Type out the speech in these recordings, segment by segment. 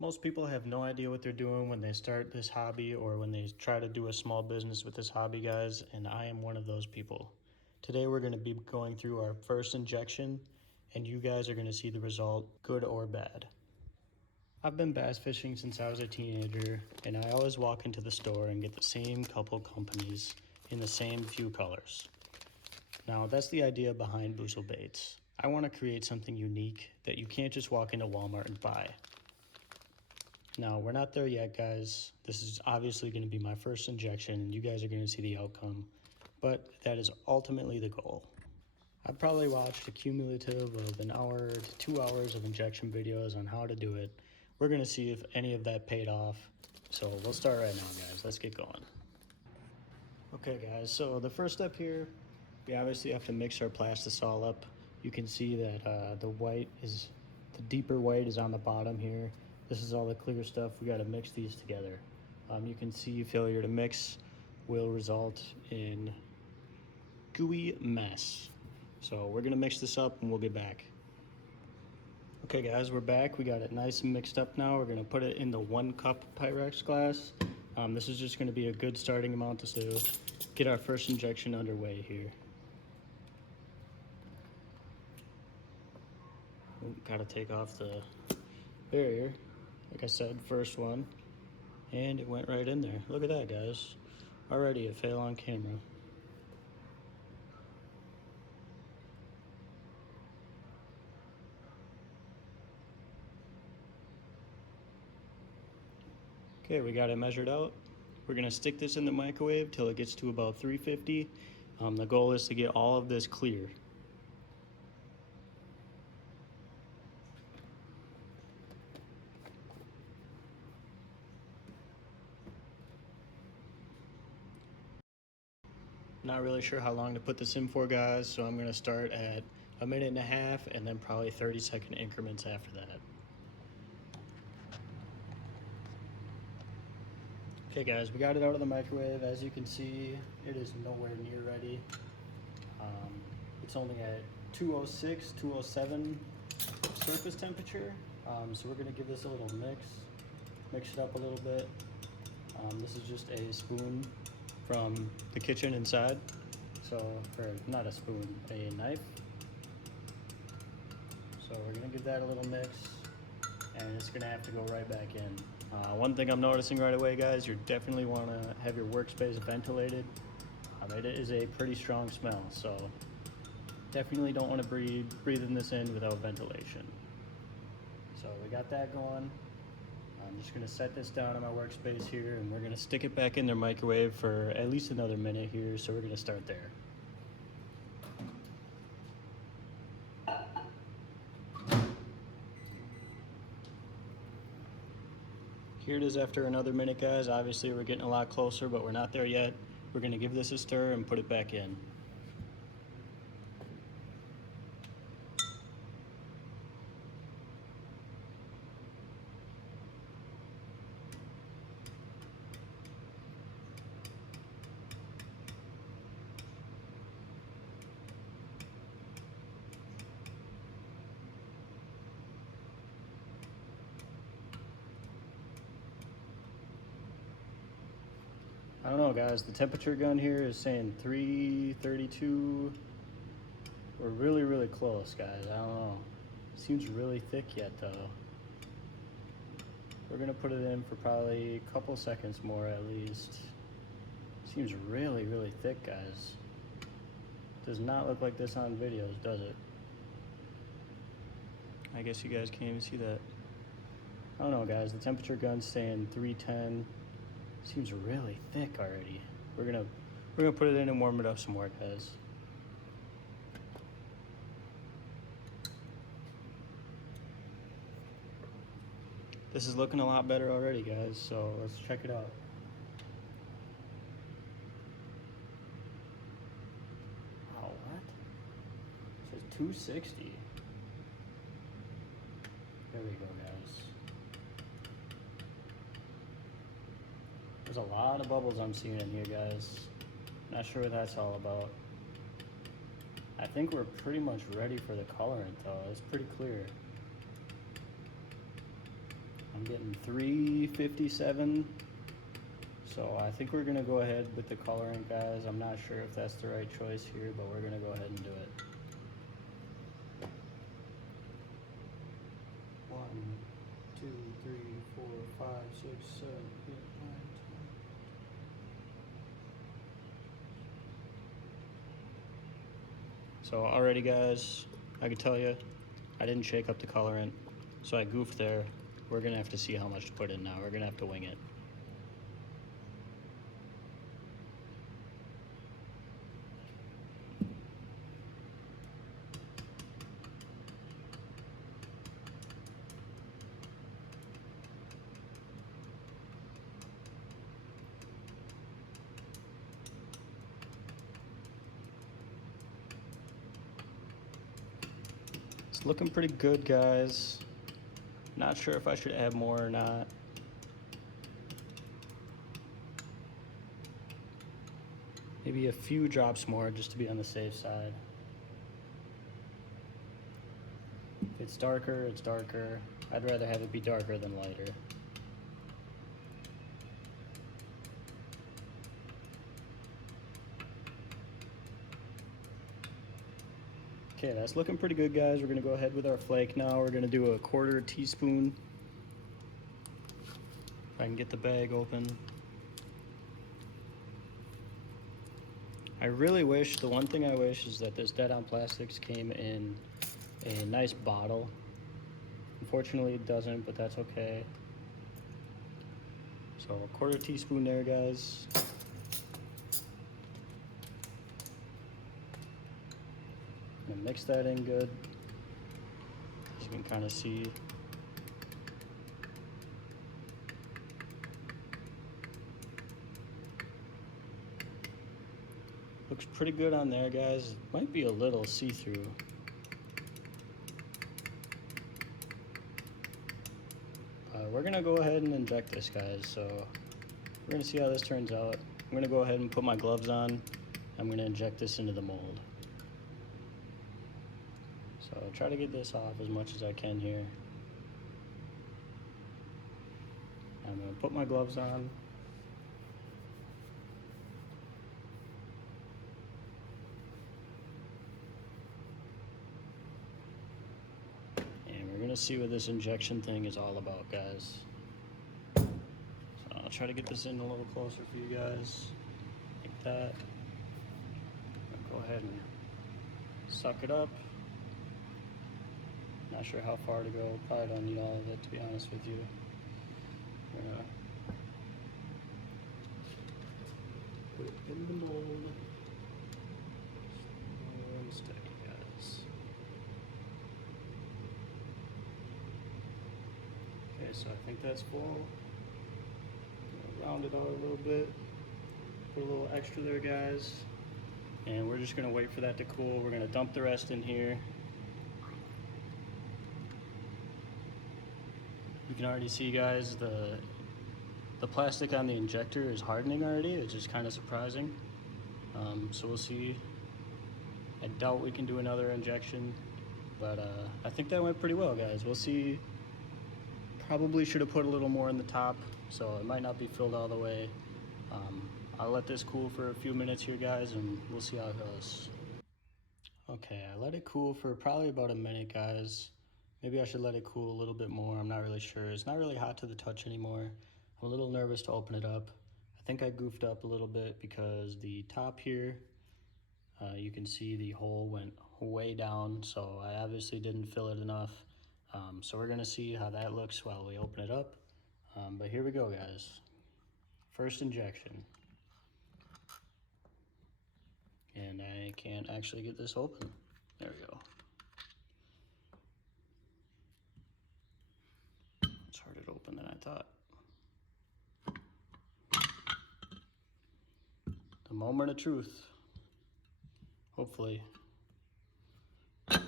Most people have no idea what they're doing when they start this hobby or when they try to do a small business with this hobby, guys, and I am one of those people. Today we're going to be going through our first injection, and you guys are going to see the result, good or bad. I've been bass fishing since I was a teenager, and I always walk into the store and get the same couple companies in the same few colors. Now, that's the idea behind Boozle Baits. I want to create something unique that you can't just walk into Walmart and buy. Now, we're not there yet, guys. This is obviously going to be my first injection, and you guys are going to see the outcome, but that is ultimately the goal. I've probably watched a cumulative of an hour to 2 hours of injection videos on how to do it. We're going to see if any of that paid off. So we'll start right now, guys. Let's get going. Okay, guys, so the first step here, we obviously have to mix our plastisol up. You can see that the deeper white is on the bottom here. This is all the clear stuff. We got to mix these together. You can see failure to mix will result in gooey mess. So we're gonna mix this up and we'll be back. Okay, guys, we're back. We got it nice and mixed up now. We're gonna put it in the 1 cup Pyrex glass. This is just gonna be a good starting amount to get our first injection underway here. Gotta take off the barrier. Like I said, first one, and it went right in there. Look at that, guys. Already a fail on camera. Okay, we got it measured out. We're gonna stick this in the microwave till it gets to about 350. The goal is to get all of this clear. Not really sure how long to put this in for, guys, so I'm gonna start at 1.5 minutes and then probably 30-second increments after that. Okay, guys, we got it out of the microwave. As you can see, it is nowhere near ready. It's only at 206, 207 surface temperature. So we're gonna give this a little mix it up a little bit. This is just a spoon from the kitchen inside. So, or not a spoon, a knife. So we're gonna give that a little mix, and it's gonna have to go right back in. One thing I'm noticing right away, guys, you definitely wanna have your workspace ventilated. It is a pretty strong smell, so definitely don't wanna breathing this in without ventilation. So we got that going. I'm just gonna set this down in my workspace here, and we're gonna stick it back in the microwave for at least another minute here, so we're gonna start there. Here it is after another minute, guys. Obviously we're getting a lot closer, but we're not there yet. We're gonna give this a stir and put it back in. I don't know, guys, the temperature gun here is saying 332. We're really close, guys. I don't know. It seems really thick yet, though. We're gonna put it in for probably a couple seconds more at least. Seems really thick, guys. Does not look like this on videos, does it? I guess you guys can't even see that. I don't know, guys. The temperature gun's saying 310. Seems really thick already. We're gonna put it in and warm it up some more, guys. This is looking a lot better already, guys, so let's check it out. Wow, what? It says 260. There we go, guys. There's a lot of bubbles I'm seeing in here, guys. Not sure what that's all about. I think we're pretty much ready for the colorant, though. It's pretty clear. I'm getting 357. So I think we're gonna go ahead with the colorant, guys. I'm not sure if that's the right choice here, but we're gonna go ahead and do it. 1, 2, 3, 4, 5, 6, 7, 8, 9, 10. So already, guys, I can tell you, I didn't shake up the colorant, so I goofed there. We're gonna have to see how much to put in now. We're gonna have to wing it. It's looking pretty good, guys. Not sure if I should add more or not. Maybe a few drops more just to be on the safe side. If it's darker, it's darker. I'd rather have it be darker than lighter. Okay, that's looking pretty good, guys. We're gonna go ahead with our flake now. We're gonna do a 1/4 teaspoon. If I can get the bag open. I really wish, the one thing I wish is that this Dead On Plastics came in a nice bottle. Unfortunately it doesn't, but that's okay. So a 1/4 teaspoon there, guys. I'm gonna mix that in good. As you can kind of see. Looks pretty good on there, guys. It might be a little see-through. We're gonna go ahead and inject this, guys. So we're gonna see how this turns out. I'm gonna go ahead and put my gloves on. I'm gonna inject this into the mold. So I'll try to get this off as much as I can here. I'm gonna put my gloves on. And we're gonna see what this injection thing is all about, guys. So I'll try to get this in a little closer for you guys, like that. I'll go ahead and suck it up. Not sure how far to go. Probably don't need all of it, to be honest with you. We're gonna put it in the mold. Slow and steady, guys. Okay, so I think that's full. Round it out a little bit. Put a little extra there, guys. And we're just gonna wait for that to cool. We're gonna dump the rest in here. You can already see, guys, the plastic on the injector is hardening already. It's just kind of surprising. So we'll see. I doubt we can do another injection, but I think that went pretty well, guys. We'll see. Probably should have put a little more in the top, so it might not be filled all the way. I'll let this cool for a few minutes here, guys, and we'll see how it goes. Okay, I let it cool for probably about a minute, guys. Maybe I should let it cool a little bit more. I'm not really sure. It's not really hot to the touch anymore. I'm a little nervous to open it up. I think I goofed up a little bit because the top here, you can see the hole went way down, so I obviously didn't fill it enough. So we're gonna see how that looks while we open it up. But here we go, guys. First injection. And I can't actually get this open. There we go. It's harder to open than I thought. The moment of truth. Hopefully. Whoa,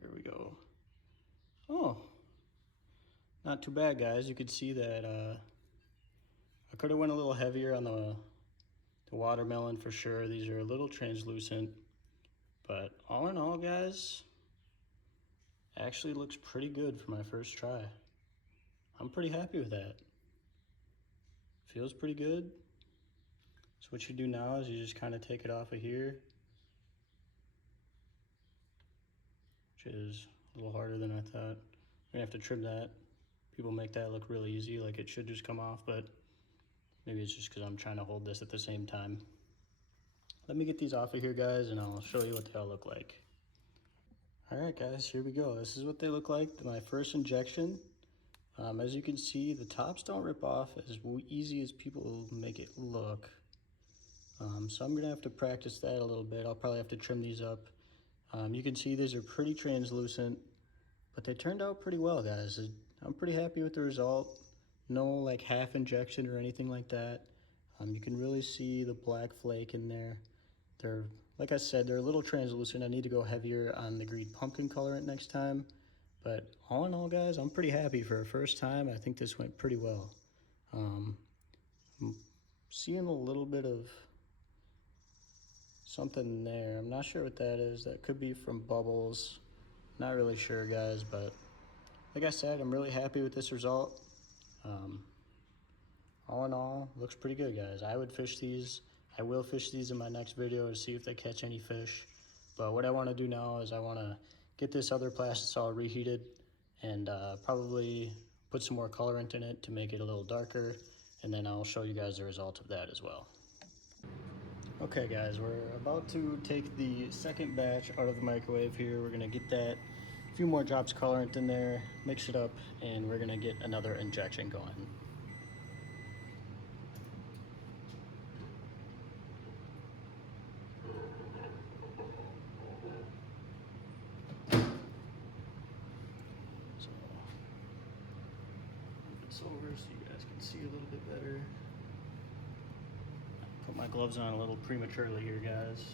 here we go. Oh, not too bad, guys. You could see that I could have went a little heavier on the watermelon for sure. These are a little translucent, but all in all, guys, actually looks pretty good for my first try. I'm pretty happy with that. Feels pretty good. So what you do now is you just kind of take it off of here, which is a little harder than I thought. I'm gonna have to trim that. People make that look really easy, like it should just come off, but maybe it's just because I'm trying to hold this at the same time. Let me get these off of here, guys, and I'll show you what they all look like. All right, guys, here we go. This is what they look like, my first injection. As you can see, the tops don't rip off as easy as people make it look. So I'm gonna have to practice that a little bit. I'll probably have to trim these up. You can see these are pretty translucent, but they turned out pretty well, guys. I'm pretty happy with the result. No like half injection or anything like that. You can really see the black flake in there. They're, like I said, they're a little translucent. I need to go heavier on the green pumpkin colorant next time. But all in all, guys, I'm pretty happy for a first time. I think this went pretty well. I'm seeing a little bit of something there. I'm not sure what that is. That could be from bubbles. Not really sure, guys, but like I said, I'm really happy with this result. All in all, looks pretty good, guys. I would fish these. I will fish these in my next video to see if they catch any fish. But what I want to do now is I want to get this other plastisol reheated and probably put some more colorant in it to make it a little darker. And then I'll show you guys the result of that as well. Okay, guys, we're about to take the second batch out of the microwave here. We're gonna get that, a few more drops of colorant in there, mix it up, and we're gonna get another injection going. So, move this over so you guys can see a little bit better. Put my gloves on a little prematurely here, guys.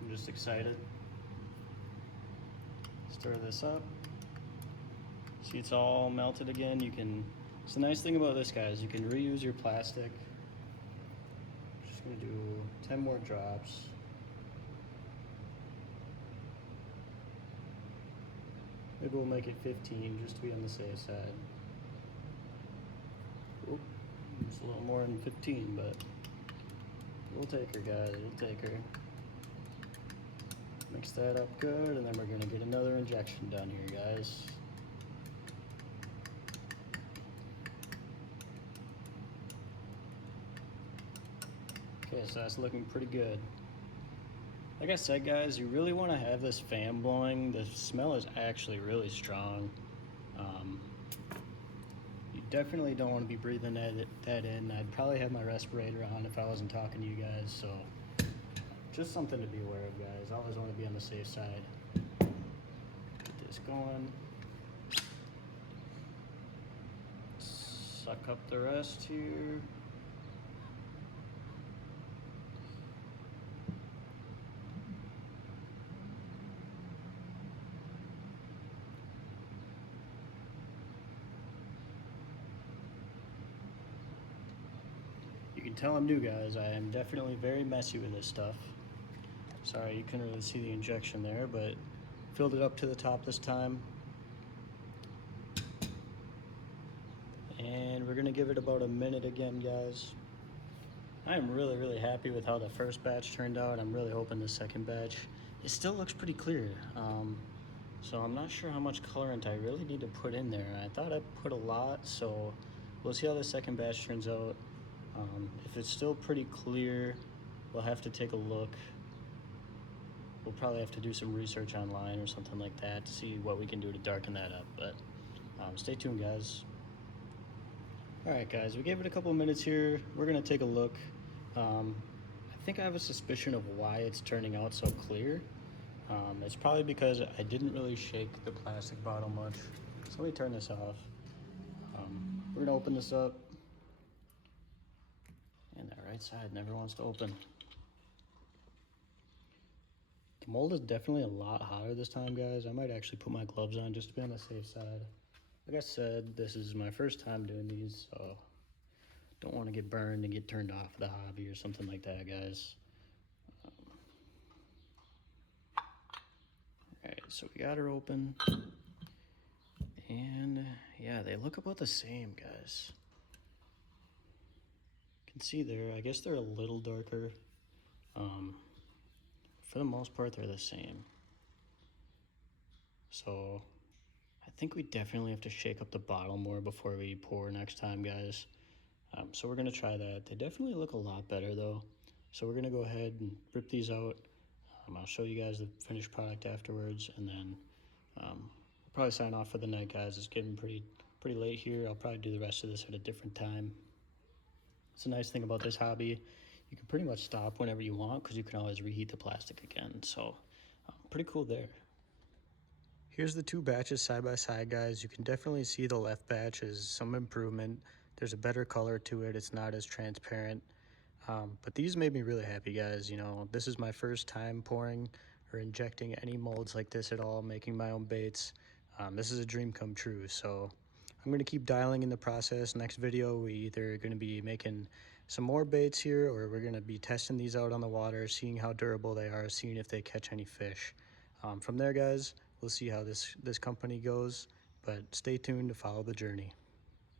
I'm just excited. Stir this up. See, it's all melted again. It's the nice thing about this, guys, you can reuse your plastic. I'm just gonna do 10 more drops. Maybe we'll make it 15 just to be on the safe side. Oop, it's a little more than 15, but we'll take her, guys, we'll take her. Mix that up good, and then we're gonna get another injection done here, guys. Okay, so that's looking pretty good. Like I said, guys, you really want to have this fan blowing. The smell is actually really strong. You definitely don't want to be breathing that in. I'd probably have my respirator on if I wasn't talking to you guys, so just something to be aware of, guys. I always want to be on the safe side. Get this going. Suck up the rest here. You can tell I'm new, guys. I am definitely very messy with this stuff. Sorry, you couldn't really see the injection there, but filled it up to the top this time. And we're gonna give it about a minute again, guys. I'm really, really happy with how the first batch turned out. I'm really hoping the second batch, it still looks pretty clear. So I'm not sure how much colorant I really need to put in there. I thought I put a lot, so we'll see how the second batch turns out. If it's still pretty clear, we'll have to take a look. We'll probably have to do some research online or something like that to see what we can do to darken that up, but stay tuned, guys. All right, guys, we gave it a couple of minutes here. We're gonna take a look. I think I have a suspicion of why it's turning out so clear. It's probably because I didn't really shake the plastic bottle much. So let me turn this off. We're gonna open this up. And that right side never wants to open. The mold is definitely a lot hotter this time, guys. I might actually put my gloves on just to be on the safe side. Like I said, this is my first time doing these, so don't want to get burned and get turned off the hobby or something like that, guys. Alright, so we got her open. And yeah, they look about the same, guys. You can see there, I guess they're a little darker. For the most part, they're the same. So I think we definitely have to shake up the bottle more before we pour next time, guys. So we're gonna try that. They definitely look a lot better though. So we're gonna go ahead and rip these out. I'll show you guys the finished product afterwards, and then we'll probably sign off for the night, guys. It's getting pretty late here. I'll probably do the rest of this at a different time. It's a nice thing about this hobby. You can pretty much stop whenever you want because you can always reheat the plastic again. So pretty cool there. Here's the two batches side by side, guys. You can definitely see the left batch is some improvement. There's a better color to it. It's not as transparent. But these made me really happy, guys. You know, this is my first time pouring or injecting any molds like this at all, making my own baits. This is a dream come true. So I'm going to keep dialing in the process. Next video, we either going to be making some more baits here, or we're going to be testing these out on the water, seeing how durable they are, seeing if they catch any fish. From there, guys, we'll see how this company goes, but stay tuned to follow the journey.